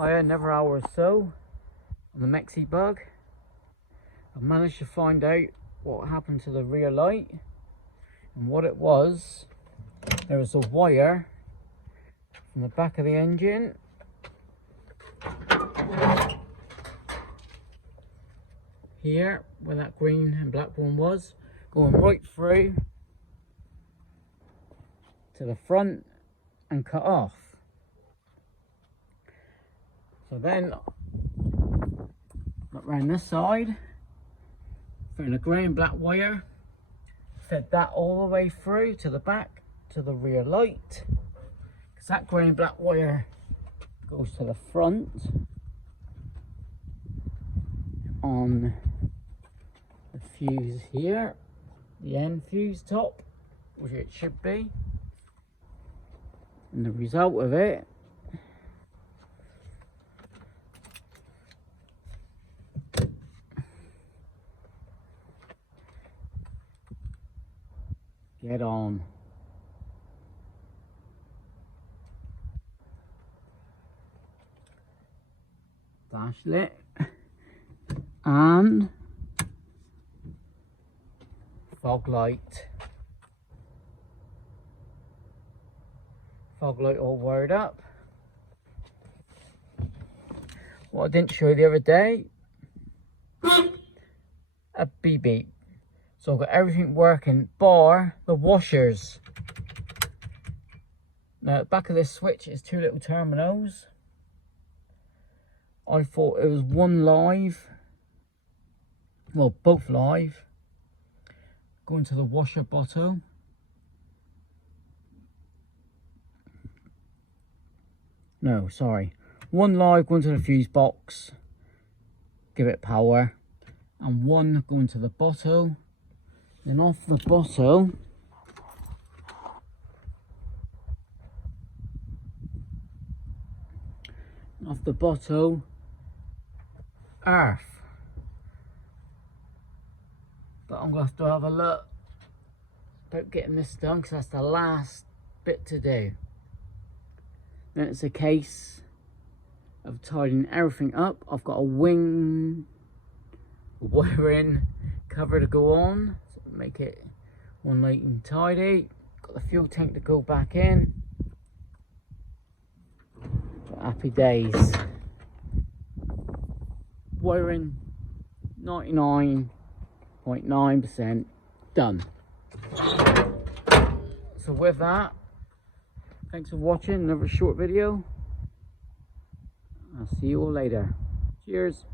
Another hour or so on the Mexi bug. I managed to find out what happened to the rear light, and what it was, there was a wire from the back of the engine here, where that green and black one was, going right through to the front and cut off. So then got round this side, found a grey and black wire, fed that all the way through to the back to the rear light, because that grey and black wire goes to the front on the fuse here, the end fuse top, which it should be, and the result of it get on. Dash lit and fog light. Fog light all wired up. What I didn't show you the other day, a beep. So I've got everything working bar the washers. Now at the back of this switch is two little terminals. I thought it was one live, well both live, going to the washer bottle. No, sorry. One live going to the fuse box, give it power, and one going to the bottle. Then off the bottle, earth. But I'm going to have a look about getting this done, because that's the last bit to do. Then it's a case of tidying everything up. I've got a wing wiring cover to go on, so make it one light and tidy. Got the fuel tank to go back in. So happy days. Wiring 99.9% done. So with that, thanks for watching another short video. I'll see you all later. Cheers.